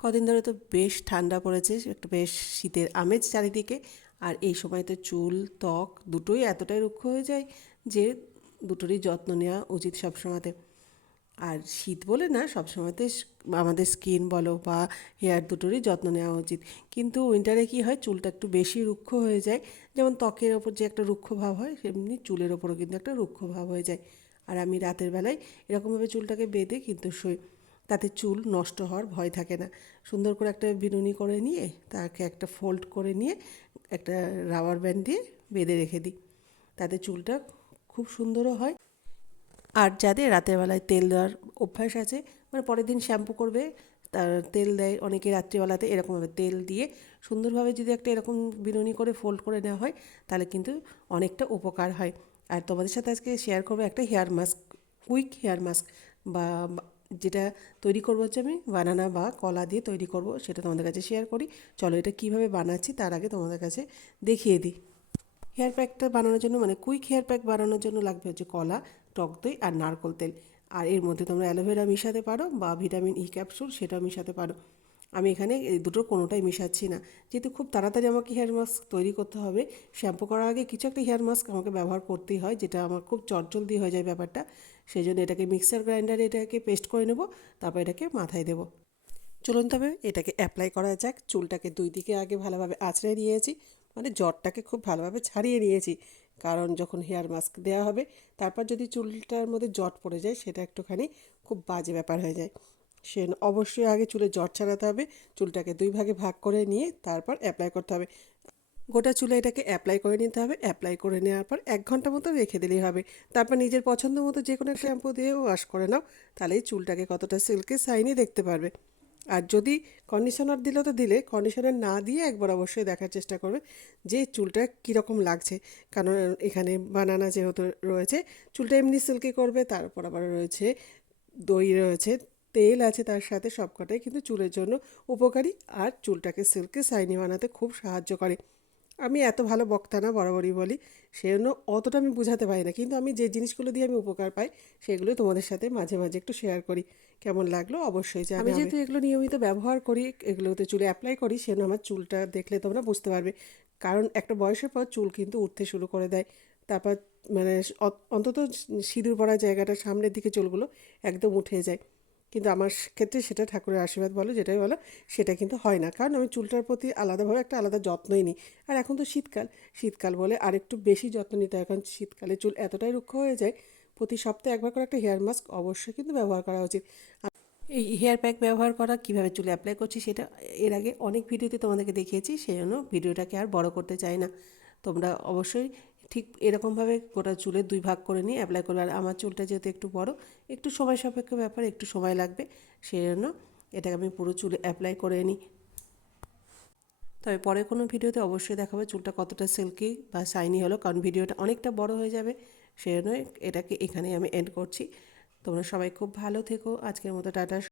কদিন ধরে তো বেশ ঠান্ডা পড়েছে, একটা বেশ শীতের আমেজ চারিদিকে। আর এই সময়তে চুল ত্বক দুটোই এতটাই রুক্ষ হয়ে যায় যে দুটোরই যত্ন নেওয়া উচিত সবসময়তে। আর শীত বলে না, সবসময়তে আমাদের স্কিন বলো বা হেয়ার দুটোরই যত্ন নেওয়া উচিত। কিন্তু উইন্টারে কী হয়, চুলটা একটু বেশি রুক্ষ হয়ে যায়। যেমন ত্বকের ওপর যে একটা রুক্ষ ভাব হয়, সেমনি চুলের ওপরও কিন্তু একটা রুক্ষ ভাব হয়ে যায়। আর আমি রাতের বেলায় এরকমভাবে চুলটাকে বেঁধে কিন্তু শুই, তাতে চুল নষ্ট হওয়ার ভয় থাকে না। সুন্দর করে একটা বিনুনি করে নিয়ে তাকে একটা ফোল্ড করে নিয়ে একটা রাবার ব্যান্ড দিয়ে বেঁধে রেখে দিই, তাতে চুলটা খুব সুন্দরও হয়। আর যাদের রাতের বেলায় তেল দেওয়ার অভ্যাস আছে, মানে পরের দিন শ্যাম্পু করবে, তার তেল দেয় অনেকে রাত্রিবেলাতে, এরকমভাবে তেল দিয়ে সুন্দরভাবে যদি একটা এরকম বিনুনি করে ফোল্ড করে নেওয়া হয়, তাহলে কিন্তু অনেকটা উপকার হয়। আর তোমাদের সাথে আজকে শেয়ার করবো একটা hair mask, quick hair mask, বা যেটা তৈরি করবো হচ্ছে আমি বানানা বা কলা দিয়ে তৈরি করব, সেটা তোমাদের কাছে শেয়ার করি। চলো এটা কীভাবে বানাচ্ছি তার আগে তোমাদের কাছে দেখিয়ে দিই। হেয়ার প্যাকটা বানানোর জন্য, মানে কুইক হেয়ার প্যাক বানানোর জন্য লাগবে হচ্ছে কলা, টক দই আর নারকোল তেল। আর এর মধ্যে তোমরা অ্যালোভেরা মিশাতে পারো বা ভিটামিন ই ক্যাপসুল সেটাও মিশাতে পারো। আমি এখানে এই দুটোর কোনোটাই মিশাচ্ছি না, যেহেতু খুব তাড়াতাড়ি আমাকে হেয়ার মাস্ক তৈরি করতে হবে। শ্যাম্পু করার আগে কিছু একটা হেয়ার মাস্ক আমাকে ব্যবহার করতেই হয়, যেটা আমার খুব চটজলদি হয়ে যায় ব্যাপারটা। সেই জন্য এটাকে মিক্সার গ্রাইন্ডারে এটাকে পেস্ট করে নেব, তারপর এটাকে মাথায় দেবো। চলুন তবে এটাকে অ্যাপ্লাই করা যাক। চুলটাকে দুই দিকে আগে ভালোভাবে আঁচড়ে নিয়েছি, মানে জটটাকে খুব ভালোভাবে ছাড়িয়ে নিয়েছি। কারণ যখন হেয়ার মাস্ক দেওয়া হবে, তারপর যদি চুলটার মধ্যে জট পড়ে যায়, সেটা একটুখানি খুব বাজে ব্যাপার হয়ে যায়। সে অবশ্যই আগে চুলে জট ছাড়াতে হবে। চুলটাকে দুই ভাগে ভাগ করে নিয়ে তারপর অ্যাপ্লাই করতে হবে। গোটা চুলে এটাকে অ্যাপ্লাই করে নিতে হবে। অ্যাপ্লাই করে নেওয়ার পর 1 ঘন্টা মতো রেখে দিলেই হবে। তারপর নিজের পছন্দ মতো যে কোনো শ্যাম্পু দিয়ে ওয়াশ করে নাও, তাহলেই চুলটাকে কতটা সিল্কি শাইনি দেখতে পারবে। আর যদি কন্ডিশনার দিলে তো দিলে, কন্ডিশনার না দিয়ে একবার অবশ্যই দেখার চেষ্টা করবে যে চুলটা কীরকম লাগছে। কারণ এখানে বানানা যেহেতু রয়েছে, চুলটা এমনি সিল্কি করবে, তারপর আবার রয়েছে দই রয়েছে, তেল আছে তার সাথে, সবকটাই কিন্তু চুলের জন্য উপকারী আর চুলটাকে সিল্কি শাইনি বানাতে খুব সাহায্য করে। আমি এত ভালো বক্তা না, বরাবরই বলি, সেজন্য অতটা আমি বুঝাতে পারি না, কিন্তু আমি যে জিনিসগুলো দিয়ে আমি উপকার পাই সেগুলো তোমাদের সাথে মাঝে মাঝে একটু শেয়ার করি। কেমন লাগলো অবশ্যই জানাবে। আমি যেহেতু এগুলো নিয়মিত ব্যবহার করি, এগুলোতে চুলে অ্যাপ্লাই করি, সেজন্য আমার চুলটা দেখলে তোমরা বুঝতে পারবে। কারণ একটা বয়সের পর চুল কিন্তু উঠতে শুরু করে দেয়। তারপর মানে অন্তত সিঁদুর পরা জায়গাটা, সামনের দিকে চুলগুলো একদম উঠে যায়। কিন্তু আমার ক্ষেত্রে সেটা ঠাকুরের আশীর্বাদ বলো, যেটাই বলো, সেটা কিন্তু হয় না, কারণ আমি চুলটার প্রতি আলাদাভাবে একটা আলাদা যত্নই নিই। আর এখন তো শীতকাল, শীতকাল বলে আরেকটু বেশি যত্ন নিতে হয়, কারণ শীতকালে চুল এতটাই রুক্ষ হয়ে যায়। প্রতি সপ্তাহে একবার করে একটা হেয়ার মাস্ক অবশ্যই কিন্তু ব্যবহার করা উচিত। এই হেয়ার প্যাক ব্যবহার করা, কীভাবে চুলে অ্যাপ্লাই করছি, সেটা এর আগে অনেক ভিডিওতে তোমাদেরকে দেখিয়েছি, সেই জন্য ভিডিওটাকে আর বড় করতে চাই না। তোমরা অবশ্যই ঠিক এরকমভাবে গোটা চুলে দুই ভাগ করে নিয়ে অ্যাপ্লাই করবে। আর আমার চুলটা যেহেতু একটু বড়, একটু সময় সাপেক্ষ ব্যাপার, একটু সময় লাগবে, সেই জন্য এটাকে আমি পুরো চুলে অ্যাপ্লাই করে নিই। তবে পরে কোনো ভিডিওতে অবশ্যই দেখাবে চুলটা কতটা সিল্কি বা শাইনি হলো, কারণ ভিডিওটা অনেকটা বড় হয়ে যাবে। সেই জন্য এটাকে এখানেই আমি এন্ড করছি। তোমরা সবাই খুব ভালো থেকো। আজকের মতো টাটা।